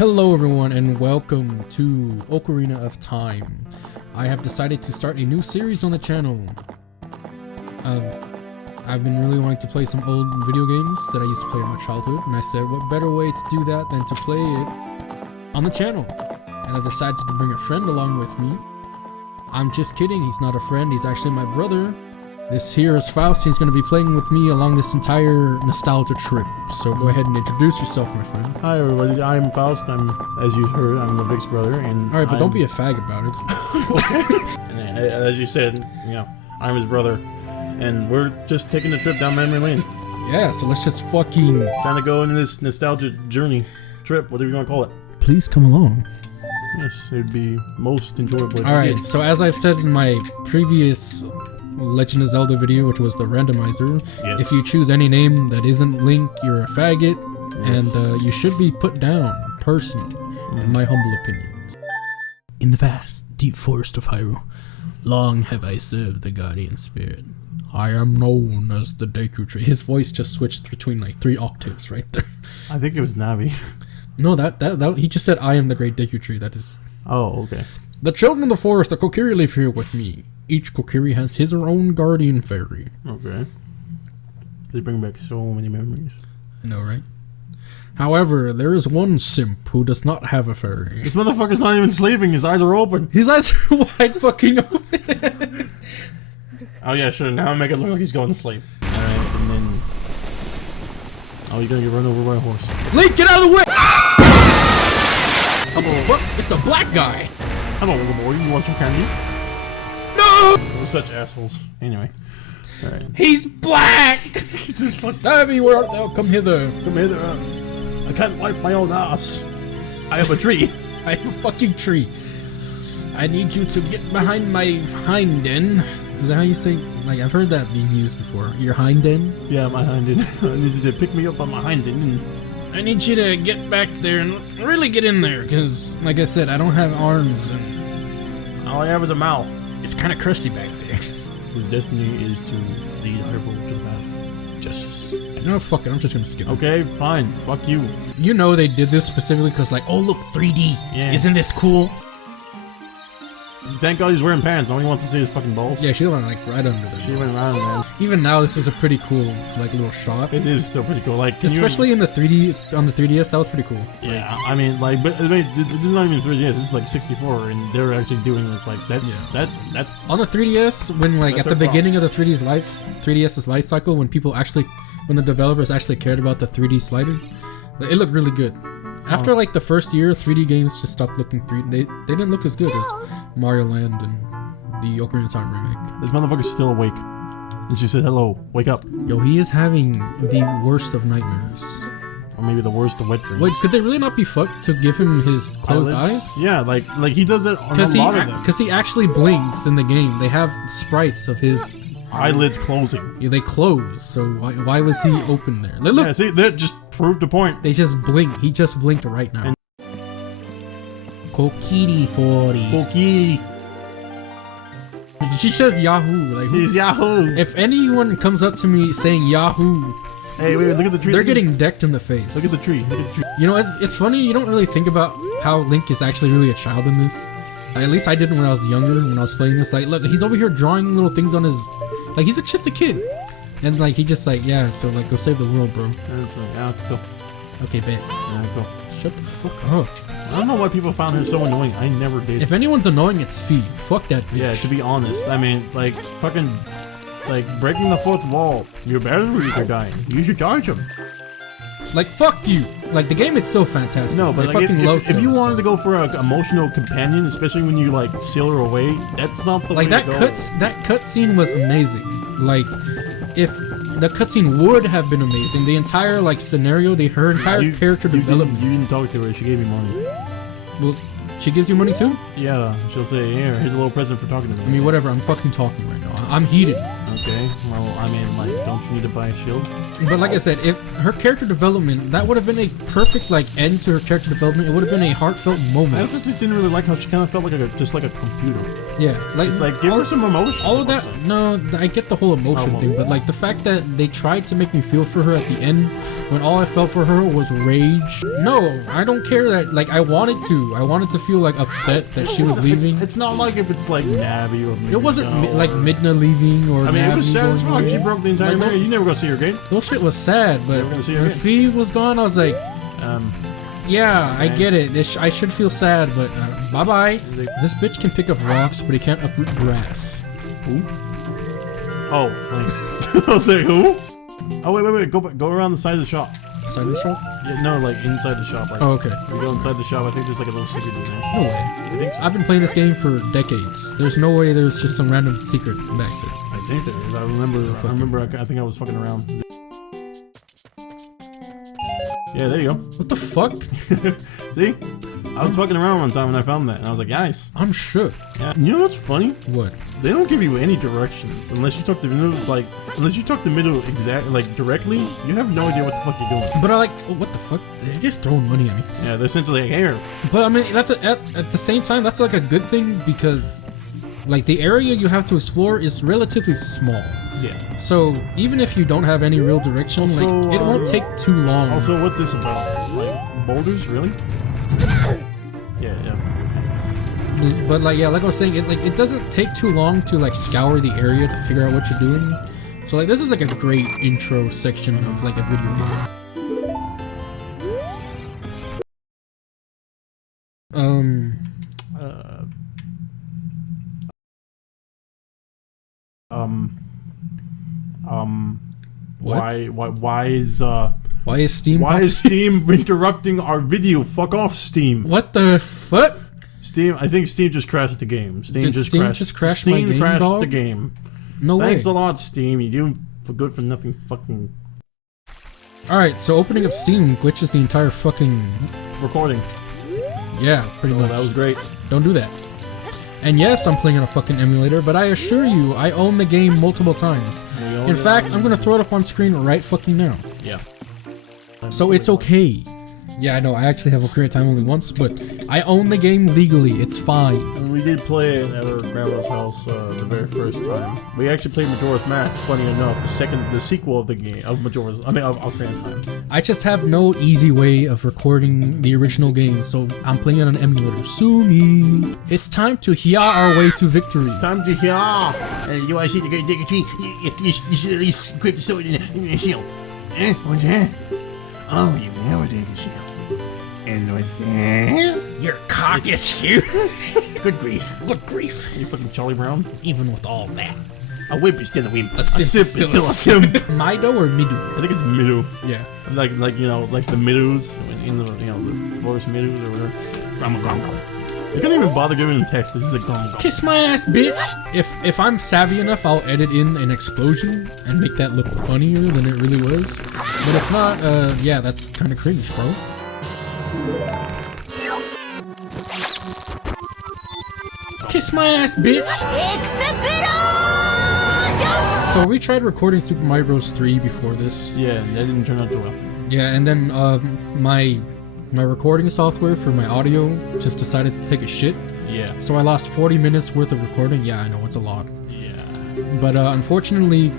Hello everyone and welcome to Ocarina of Time. I have decided to start a new series on the channel. I've been really wanting to play some old video games that I used to play in my childhood, and I said what better way to do that than to play it on the channel. And I decided to bring a friend along with me. I'm just kidding, he's not a friend, he's actually my brother. This here is Faust. He's going to be playing with me along this entire nostalgia trip. So go ahead and introduce yourself, my friend. Hi everybody, I'm Faust. As you heard, I'm the Vic's brother, and alright, but don't be a fag about it. And as you said, you know, I'm his brother, and we're just taking a trip down memory lane. Yeah, so let's just fucking trying to go into this nostalgia journey, trip, whatever you want to call it. Please come along. Yes, it'd be most enjoyable. Alright, so as I've said in my previous Legend of Zelda video, which was the randomizer, yes. If you choose any name that isn't Link, you're a faggot, yes. And you should be put down, personally, in my humble opinion. In the vast, deep forest of Hyrule, long have I served the guardian spirit. I am known as the Deku Tree. His voice just switched between like 3 octaves right there. I think it was Navi. No, that he just said I am the great Deku Tree. That is. Oh, okay. The children of the forest, the Kokiri, live here with me. Each Kokiri has his or own guardian fairy. Okay. They bring back so many memories. I know, right? However, there is one simp who does not have a fairy. This motherfucker's not even sleeping. His eyes are open. His eyes are wide fucking open. Oh yeah, sure. Now make it look like he's going to sleep. Alright, and then... Oh, you're gonna get run over by a horse. Link, get out of the way! Oh, fuck? It's a black guy. Hello, little boy. You want some candy? No! We're such assholes. Anyway. Alright. He's black! He's just fucking... Navi, where art thou? Come hither. Come hither. I can't wipe my own ass. I have a tree. I have a fucking tree. I need you to get behind my hinden. Is that how you say? Like, I've heard that being used before. Your hinden? Yeah, my hinden. I need you to pick me up on my hinden. I need you to get back there and really get in there, because, like I said, I don't have arms and... All I have is a mouth. It's kind of crusty back there. Whose destiny is to lead Hyrule to the path of justice. No, fuck it, I'm just gonna skip it. Okay, fine. Fuck you. You know they did this specifically because, like, oh look, 3D. Yeah. Isn't this cool? Thank God he's wearing pants. Nobody wants to see his fucking balls. Yeah, she went like right under there. She went around there. Even now, this is a pretty cool, like, little shot. It is still pretty cool. Like, especially in the 3D on the 3DS, that was pretty cool. Yeah, I mean, like, but this is not even 3DS. This is like 64, and they're actually doing this. Like, that's on the 3DS when like at the beginning of the 3DS's life cycle, when the developers actually cared about the 3D slider, it looked really good. After like the first year, 3D games just stopped looking 3D. They didn't look as good as Mario Land and the Ocarina of Time remake. This motherfucker's still awake, and she said, "Hello, wake up." Yo, he is having the worst of nightmares. Or maybe the worst of wet dreams. Wait, could they really not be fucked to give him his closed eyes? Yeah, like he does it on a lot of them. Because he actually blinks in the game. They have sprites of his eyelids closing. Yeah, they close. So why was he open there? Look, yeah, see, that just proved the point. They just blink. He just blinked right now. Kokiri 40s. Koki. She says Yahoo. Like, she's Yahoo. If anyone comes up to me saying Yahoo, hey, wait, look at the tree. They're getting decked in the face. Look at the tree. Look at the tree. You know, it's funny. You don't really think about how Link is actually really a child in this. At least I didn't when I was younger. When I was playing this, like, look, he's over here drawing little things on his. Like, he's just a kid. And, like, he just, like, yeah, so, like, go save the world, bro. Yeah, go. Okay, bet. Yeah, go. Shut the fuck up. I don't know why people found him so annoying. I never did. If anyone's annoying, it's Fee. Fuck that bitch. Yeah, to be honest. I mean, like, fucking, like, breaking the fourth wall. Your batteries are dying. You should charge them. Like, fuck you. Like, the game is still fantastic. No, but like, if you wanted to go for an emotional companion, especially when you, like, seal her away, that's not the way to go. That cutscene was amazing. Like, if the cutscene would have been amazing, the entire, like, scenario, her entire character development. You didn't talk to her, she gave you money. Well, she gives you money too? Yeah, she'll say, here, here's a little present for talking to me. I mean, whatever, I'm fucking talking right now. I'm heated. Okay, well, I mean, like, don't you need to buy a shield? But like I said, if her character development, that would have been a perfect, like, end to her character development. It would have been a heartfelt moment. I just didn't really like how she kind of felt like just like a computer. Yeah, like it's like give her some emotion. All of that. No, I get the whole emotion thing, but like the fact that they tried to make me feel for her at the end, when all I felt for her was rage. No, I don't care that. Like I wanted to feel like upset that she was leaving. It's not like if it's like Navi or Midna. It wasn't like Midna leaving or. I mean, Navi it was sad as fuck. She broke the entire like, marriage. You never gonna see her again. Those shit was sad, but when Fee was gone, I was like, yeah, I get it. I should feel sad, but bye-bye. This bitch can pick up rocks, but he can't uproot grass. Who? Oh, like, I was like, who? Oh, wait. Go around the side of the shop. Side of the shop? Yeah, no, like inside the shop. Like, oh, okay. We go inside the shop. I think there's like a little secret in there. No way. You think so? I've been playing this game for decades. There's no way there's just some random secret back there. I think there is. I think I was fucking around. Yeah, there you go. What the fuck? See? I was fucking around one time when I found that, and I was like, nice. I'm shook. Yeah. You know what's funny? What? They don't give you any directions unless you talk the middle, directly. You have no idea what the fuck you're doing. But I like, oh, what the fuck? They're just throwing money at me. Yeah, they're essentially like, here. But I mean, at the same time, that's like a good thing because, like, the area you have to explore is relatively small. Yeah. So even if you don't have any real direction, also, like it won't take too long. Also, what's this about? Like boulders, really? Yeah. But like, yeah, like I was saying, it doesn't take too long to like scour the area to figure out what you're doing. So like, this is like a great intro section of like a video game. Why is Steam interrupting our video? Fuck off, Steam. What the fuck? Steam, I think Steam just crashed the game. Did Steam just crash my game, crashed dog? the game. No way. Thanks a lot, Steam. You're doing for good for nothing fucking... Alright, so opening up Steam glitches the entire fucking... recording. Yeah, pretty much. That was great. Don't do that. And yes, I'm playing on a fucking emulator, but I assure you, I own the game multiple times. In fact, I'm gonna throw it up on screen right fucking now. Yeah. So it's okay. Yeah, I know, I actually have Ocarina of Time only once, but I own the game legally, it's fine. And we did play it at our grandma's house the very first time. We actually played Majora's Mask, funny enough, the sequel of the game, of Ocarina of Time. I just have no easy way of recording the original game, so I'm playing on an emulator. Sue me. It's time to hear our way to victory. It's time to hear. You want to see the great digger tree? You should at least equip the sword in your shield. Eh? What's that? Oh, you never did a shield. And what's that? Your cock is huge. Good grief. Good grief. You fucking Charlie Brown? Even with all that. A whip is still a wimp. A simp is still a simp. Mido or Midu? I think it's Midu. Yeah. Like you know, like the Midus in the the forest Midus or whatever. You can't even bother giving him text. This is a gum. Kiss my ass, bitch. If I'm savvy enough, I'll edit in an explosion and make that look funnier than it really was. But if not, yeah, that's kind of cringe, bro. Kiss my ass, bitch. So we tried recording Super Mario Bros. 3 before this. Yeah, that didn't turn out too well. Yeah, and then my recording software for my audio just decided to take a shit. Yeah. So I lost 40 minutes worth of recording. Yeah, I know, it's a lot. Yeah. But unfortunately,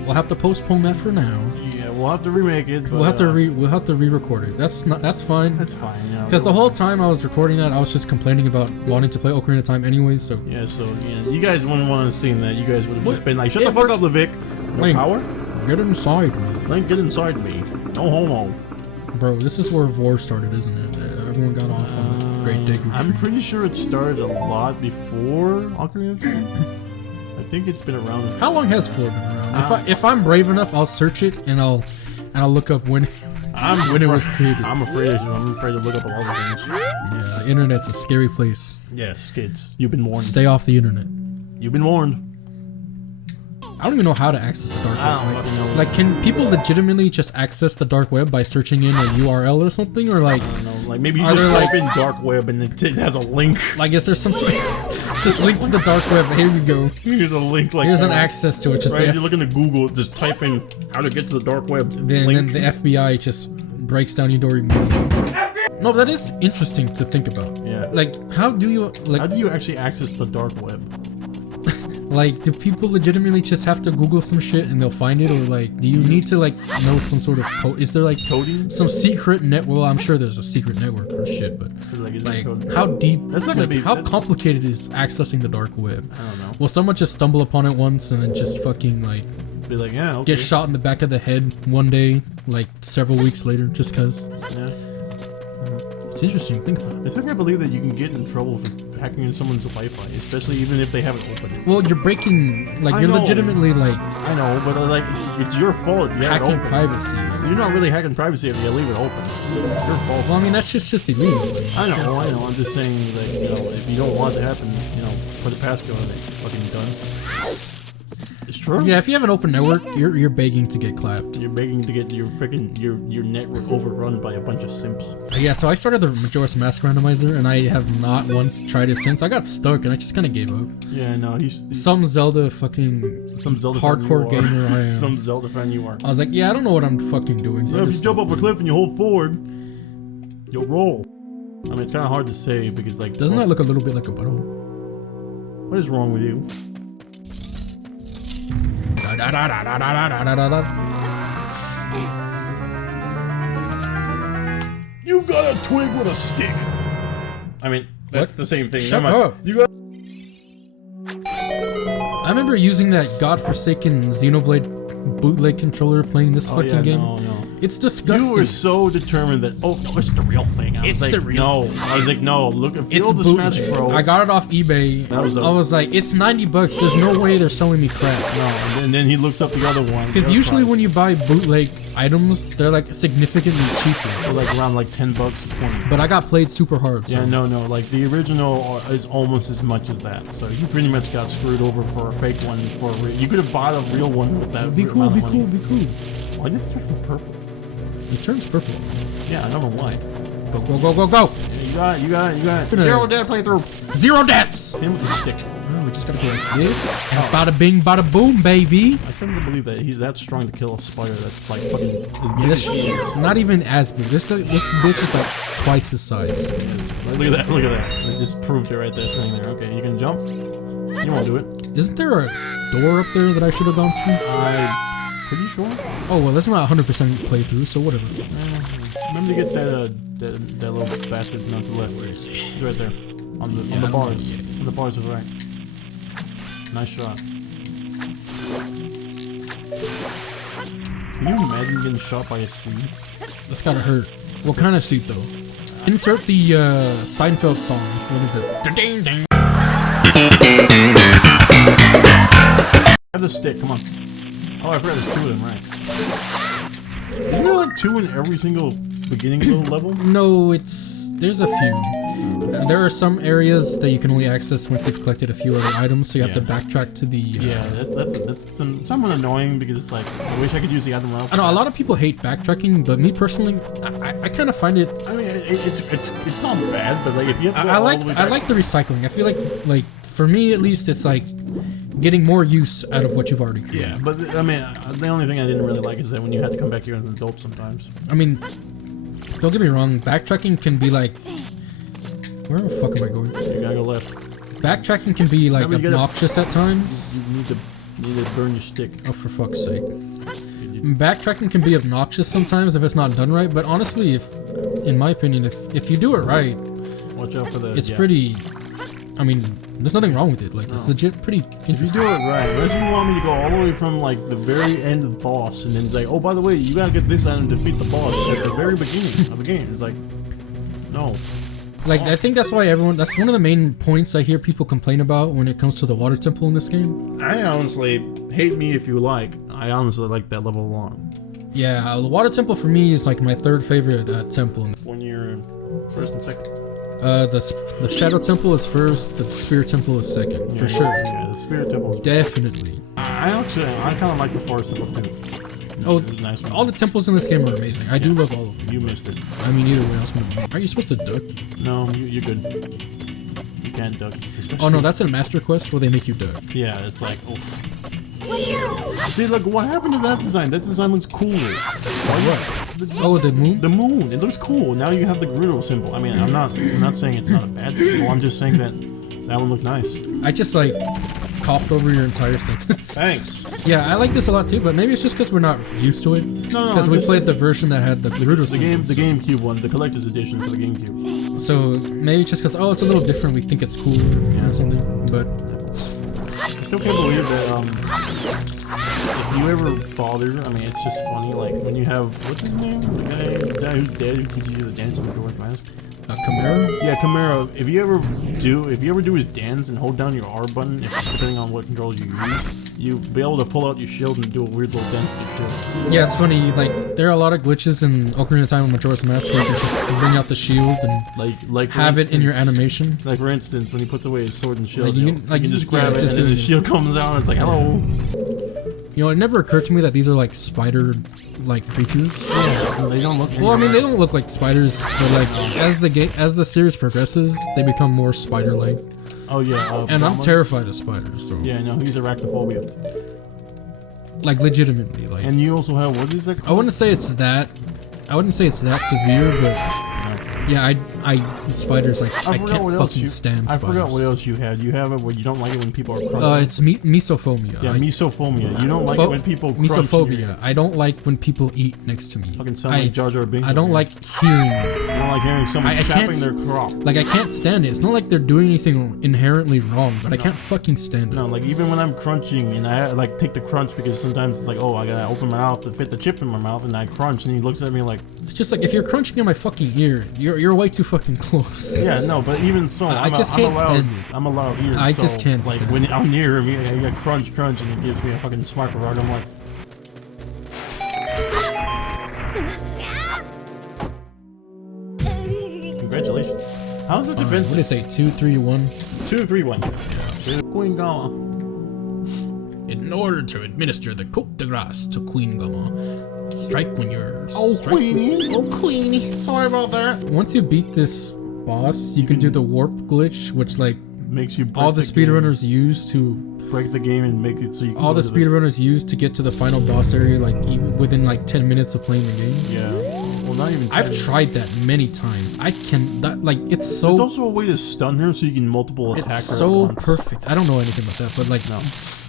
we'll have to postpone that for now. Yeah, we'll have to remake it. But, we'll have to re-record it. That's fine. That's fine. Yeah. Because the whole time I was recording that, I was just complaining about wanting to play Ocarina of Time anyways. So yeah, you guys wouldn't want to see that. You guys would have just been like, shut the fuck up, Levic. No Link, power. Get inside me. Link, get inside me. No homo. Bro, this is where Vor started, isn't it? Everyone got off on the Great Deku Tree. I'm pretty sure it started a lot before Ocarina of Time. I think it's been around. How long has Vor been around? If I'm brave enough, I'll search it and I'll look up when it was created. I'm afraid to look up a lot of things. Yeah, the internet's a scary place. Yes, kids, you've been warned. Stay off the internet. You've been warned. I don't even know how to access the dark web. Like, can people legitimately just access the dark web by searching in a URL or something, or like? I don't know. Like maybe you just type in dark web and it has a link. Like, is there some sort? Just link to the dark web. Here you go. Here's a link. Like here's an access to it. Just right. You look into Google, just type in how to get to the dark web. Then the FBI just breaks down your door immediately. No, but that is interesting to think about. Yeah. Like, how do you actually access the dark web? Like, do people legitimately just have to Google some shit and they'll find it, or like, do you need to like know some sort of code? Is there like coding? Some secret net? Well, I'm sure there's a secret network or shit, but like how deep? That's not gonna be, how complicated is accessing the dark web? I don't know. Will someone just stumble upon it once and then just fucking like be like, yeah, okay. get shot in the back of the head one day, like several weeks later, just cause? Yeah. It's interesting. Think about it. I still can't believe that you can get in trouble for hacking in someone's Wi-Fi, especially even if they have it open. Well, you're breaking, like, you're legitimately like. I know, but like, it's your fault. You have it hacking open. privacy. You're not really hacking privacy if you leave it open. It's your fault. Well, I mean, that's just illegal. I know. I'm just saying that, you know, if you don't want it to happen, you know, put a passcode on it. Fucking dunce. It's true. Yeah, if you have an open network, you're begging to get clapped. You're begging to get your freaking your network overrun by a bunch of simps. Yeah, so I started the Majora's Mask randomizer, and I have not once tried it since. I got stuck, and I just kind of gave up. Yeah, no, he's some Zelda fucking hardcore gamer I am. Some Zelda fan you are. I was like, yeah, I don't know what I'm fucking doing. So if you jump off a cliff and you hold forward, you'll roll. I mean, it's kind of hard to say because like. Doesn't that look a little bit like a butthole? What is wrong with you? You got a twig with a stick. I mean, that's the same thing. Shut up. You got. I remember using that godforsaken Xenoblade bootleg controller playing this fucking game. No. It's disgusting. You were so determined that, oh, no, it's the real thing. I was like, no. I was like, no, look, feel the Smash Bros. I got it off eBay. I was like, it's $90. There's no way they're selling me crap. No, and then he looks up the other one. Because usually when you buy bootleg items, they're like significantly cheaper. They're like around like $10 to 20. But I got played super hard. So. Yeah, no, like the original is almost as much as that. So you pretty much got screwed over for a fake one. You could have bought a real one with that. Be cool. Why did it turn purple? It turns purple. Yeah, I don't know why. Go! Yeah, you got it. Zero death playthrough. 0 deaths! Him with the stick. Oh, we just gotta go like this. Bada bing, bada boom, baby. I still don't believe that he's that strong to kill a spider that's like fucking as big as he is. Not even as big. This bitch is like twice his size. Yes. Look at that. It just proved it right there, sitting there. Okay, you can jump. You won't do it. Isn't there a door up there that I should have gone through? I'm pretty sure. Oh, well, that's not 100% playthrough, so whatever. Remember to get that little bastard on the left. Where is he? He's right there. On the bars. On the bars to the right. Nice shot. Can you imagine getting shot by a seed? That's gotta hurt. What kind of seed, though? Insert the Seinfeld song. What is it? Ding ding. Have the stick, come on. Oh, I forgot there's 2 of them, right? Isn't there like 2 in every single beginning level? No, there's a few. There are some areas that you can only access once you've collected a few other items, so you have to backtrack to the... Yeah, that's somewhat annoying because it's like, I wish I could use the item route. I know, a lot of people hate backtracking, but me personally, I kind of find it... I mean, it's not bad, but like if you have to go all the way back... I like the recycling. I feel like, for me at least, it's like getting more use out of what you've already created. Yeah, but I mean, the only thing I didn't really like is that when you had to come back here as an adult sometimes. I mean, don't get me wrong, backtracking can be like... Where the fuck am I going? You gotta go left. Backtracking can be like obnoxious at times. You need to burn your stick. Oh, for fuck's sake. Backtracking can be obnoxious sometimes if it's not done right, but honestly, in my opinion, if you do it right... Watch out for the... It's pretty... I mean, there's nothing wrong with it. Like, it's legit pretty interesting. If you do it right, unless you want me to go all the way from, like, the very end of the boss, and then say, oh, by the way, you gotta get this item to defeat the boss at the very beginning of the game. It's like, no. Like, I think that's why that's one of the main points I hear people complain about when it comes to the water temple in this game. I honestly, hate me if you like, I honestly like that level alone. Yeah, the water temple for me is like my 3rd favorite temple. When you're first and second? The Shadow Temple is first, the Spirit Temple is second, for sure. Yeah, the Spirit Temple is... Definitely. I kind of like the Forest Temple too. Oh, it was nice. All the temples in this game are amazing. I do love all of them. You missed it. I mean, either way else would be. Are you supposed to duck? No, you're good. You can't duck. Oh no, that's in a Master Quest where they make you duck. Yeah, it's like, oof. See, look, what happened to that design? That design looks cooler. Oh, the moon? The moon. It looks cool. Now you have the Gerudo symbol. I mean, I'm not saying it's not a bad symbol. I'm just saying that one looked nice. I just like... coughed over your entire sentence. Thanks. Yeah, I like this a lot too, but maybe it's just because we're not used to it. No, Because we played the version that had the Gerudo the GameCube one, the collector's edition for the GameCube. So maybe just because it's a little different, we think it's cool or something. But I still can't believe that if you ever bother, I mean, it's just funny. Like when you have what's his name, the guy who's dead who teaches you the dance in the Majora's Mask. Chimera? Yeah, Chimera. If you ever do his dance and hold down your R button, depending on what controls you use, you'll be able to pull out your shield and do a weird little dance with your shield. Yeah, it's funny. Like there are a lot of glitches in Ocarina of Time and Majora's Mask where you can just bring out the shield and like have it in your animation. Like for instance, when he puts away his sword and shield, Like you can just grab it and then the shield comes out and it's like, hello. You know, it never occurred to me that these are like spider-like creatures. Yeah, they don't look. Well, I mean, they don't look like spiders, but like as the series progresses, they become more spider-like. Oh yeah. And I'm terrified of spiders. So. Yeah, no, he's arachnophobia. Like legitimately, like. And you also have what is that called? I wouldn't say it's that severe, but yeah, I spiders like I can't fucking stand spiders. I forgot what else you had. You have it where you don't like it when people are crunching. It's mesophobia. Yeah, mesophobia. You don't like it when people crunch. Mesophobia. I don't like when people eat next to me. Fucking sound like Jar Jar Binks. I don't like hearing. I don't like hearing someone chapping their crop. Like I can't stand it. It's not like they're doing anything inherently wrong, but I can't fucking stand it. No, like even when I'm crunching and I like take the crunch because sometimes it's like, oh, I gotta open my mouth to fit the chip in my mouth, and I crunch, and he looks at me like. It's just like if you're crunching in my fucking ear, you're way too fucking close. Yeah, no, but even so, I just can't stand it. I'm allowed ears. I just can't stand it. Like when I'm near him, I got crunch, and he gives me a fucking smack rug. I'm like. Congratulations. How's the defense? What did it say? 2, 3, 1? 2, 3, 1. Queen Gama. In order to administer the coup de grace to Queen Gama, strike when you're. Oh, Queenie. Oh, Queenie. Sorry about that. Once you beat this boss, you can do the warp glitch, which like makes you all the speedrunners use to break the game and make it so you can. All the speedrunners use to get to the final boss area, like even within like 10 minutes of playing the game. Yeah. Well, not even. I've tried that many times. I can that like it's so. There's also a way to stun her so you can multiple attack her. It's so perfect. I don't know anything about that, but like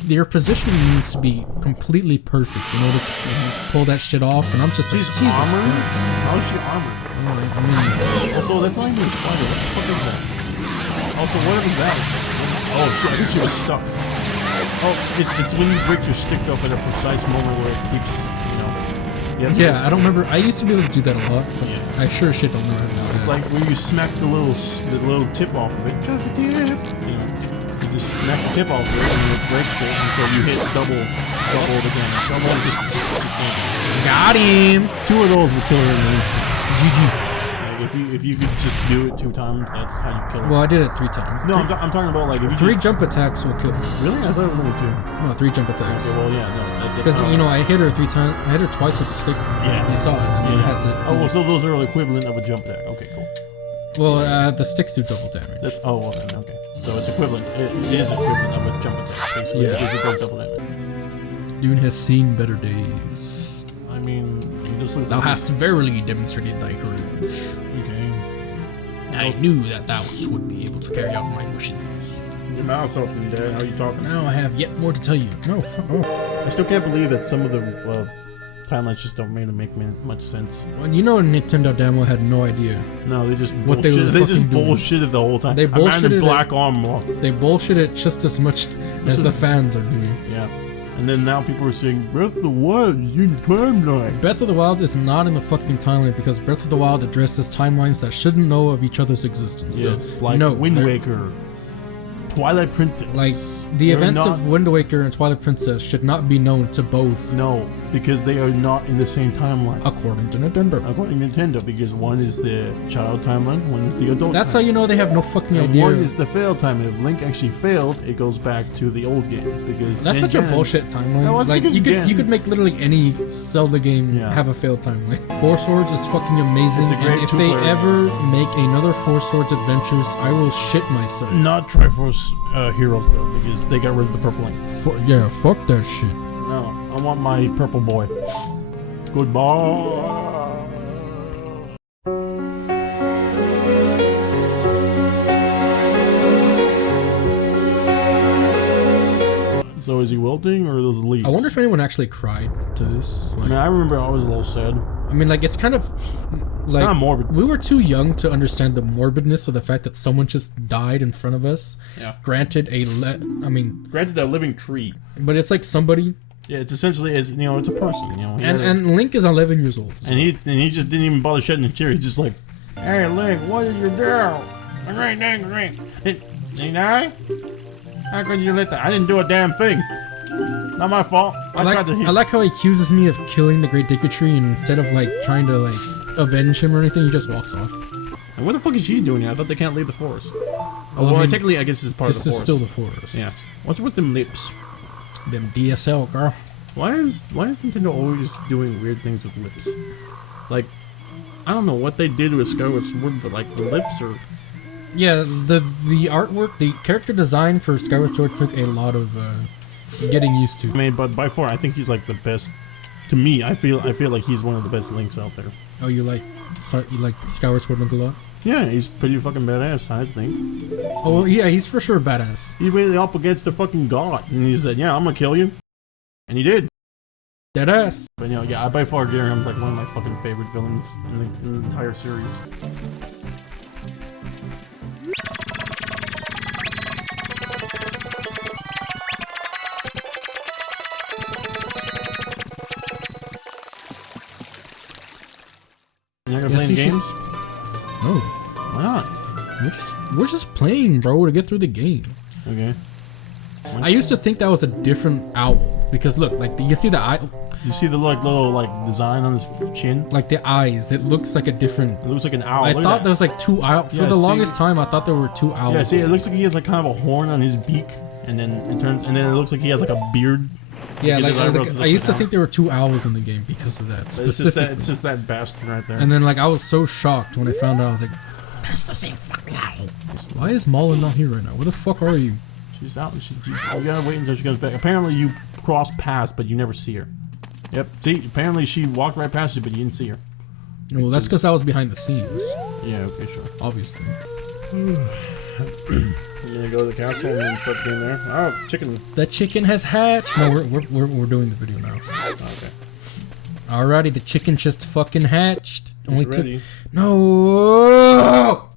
your positioning needs to be completely perfect in order to pull that shit off. And I'm just like, Jesus armored. Christ. How is she armored? I mean, also, that's not even a spider. What the fuck is that? Also, what is that? Oh shit! I think she was stuck. Oh, it's when you break your stick off at a precise moment where it keeps, you know. Yeah, I don't remember. I used to be able to do that a lot, but I sure as shit don't know how to do It's like when you smack the little tip off of it. Just a tip. You know, you just smack the tip off of it and it breaks it, and so you hit double the damage. So I'm gonna just got him. 2 of those will kill her in an instant. GG. If you could just do it 2 times, that's how you kill her. Well, I did it 3 times. No, I'm talking about like if you 3 jump attacks will kill her. Really? I thought it was only 2. No, 3 jump attacks. Okay, well, yeah, no. Because you know, I hit her 3 times. I hit her twice with the stick. Yeah. You saw it. And you had to. Oh, well, so those are the equivalent of a jump attack. Okay, cool. Well, the sticks do double damage. That's well then. Okay, so it's equivalent. It is equivalent of a jump attack. Basically, yeah. Because it does double damage. Dune has seen better days. I mean, this looks. Thou hast verily demonstrated thy courage. Okay. I knew that thou would be able to carry out my wishes. Your mouth's open, Dad. How are you talking? Now I have yet more to tell you. No, fuck off. I still can't believe that some of the timelines just don't make much sense. Well, you know, Nintendo Demo had no idea. No, they just what they just bullshitted the whole time. They bullshitted black armor. They bullshitted just as much as the fans are doing. Yeah. And then now people are saying Breath of the Wild is in the timeline. Breath of the Wild is not in the fucking timeline because Breath of the Wild addresses timelines that shouldn't know of each other's existence. Yes, so, like Wind Waker, Twilight Princess. Like the events of Wind Waker and Twilight Princess should not be known to both. No, because they are not in the same timeline. According to Nintendo. According to Nintendo, because one is the child timeline, one is the adult. That's how you know they have no fucking idea. One is the failed timeline. If Link actually failed, it goes back to the old games because that's such a bullshit timeline. No, like you could make literally any Zelda game have a failed timeline. 4 Swords is fucking amazing, and if they ever make another 4 Swords Adventures, I will shit myself. Not Triforce Heroes though, because they got rid of the purple Link. Yeah, fuck that shit. No, I want my purple boy. Goodbye. leaves. I wonder if anyone actually cried to this. Like, I mean, I remember I was a little sad. I mean, like, it's kind of like Kind of morbid. we were too young to understand the morbidness of the fact that someone just died in front of us. Yeah. Granted, Granted, a living tree. but it's like somebody. Yeah, it's essentially, it's a person, And Link is 11 years old. So. And he just didn't even bother shedding a tear. He's just like, hey, Link, what did you do? Did he die? How could you let that? I didn't do a damn thing. Not my fault. I like how he accuses me of killing the Great Dicker Tree, and instead of like trying to like avenge him or anything, he just walks off. And what the fuck is she doing here? I thought they can't leave the forest. Well, I mean, technically, I guess it's part of the forest. This is still the forest. Yeah. What's with them lips? Them DSL, girl. Why is Nintendo always doing weird things with lips? Like, I don't know what they did with Skyward Sword, but like the lips are. Yeah, the artwork, the character design for Skyward Sword took a lot of getting used to. I mean, but by far, I think he's like the best. To me, I feel like he's one of the best Links out there. Oh, you like Skyward Sword Link a lot? Yeah, he's pretty fucking badass, I think. Oh yeah, he's for sure badass. He went up against the fucking god, and he said, "Yeah, I'm gonna kill you," and he did. Deadass. But yeah, I by far Garam's like one of my fucking favorite villains in the entire series. You're not gonna play any games? No. Why not? We're just playing, bro, to get through the game. Okay. I used to think that was a different owl because look, like you see the eye. You see the little design on his chin? Like the eyes, it looks like a different. It looks like an owl. I thought there was like two owls. For the longest time, I thought there were two owls. Yeah, see, it looks like he has like kind of a horn on his beak, and then it looks like he has like a beard. Yeah, like I used to think there were two owls in the game because of that specifically. It's just that bastard right there. And then like I was so shocked when I found out. I was like, that's the same fucking owl. Why is Mala not here right now? Where the fuck are you? She's out. You gotta wait until she comes back. Apparently you crossed paths, but you never see her. Yep. See, apparently she walked right past you, but you didn't see her. Well, that's because I was behind the scenes. Yeah. Okay. Sure. Obviously. You're gonna go to the castle and then start the game there. Oh, chicken. The chicken has hatched. No, we're doing the video now. Okay. Alrighty, the chicken just fucking hatched. It's ready. No.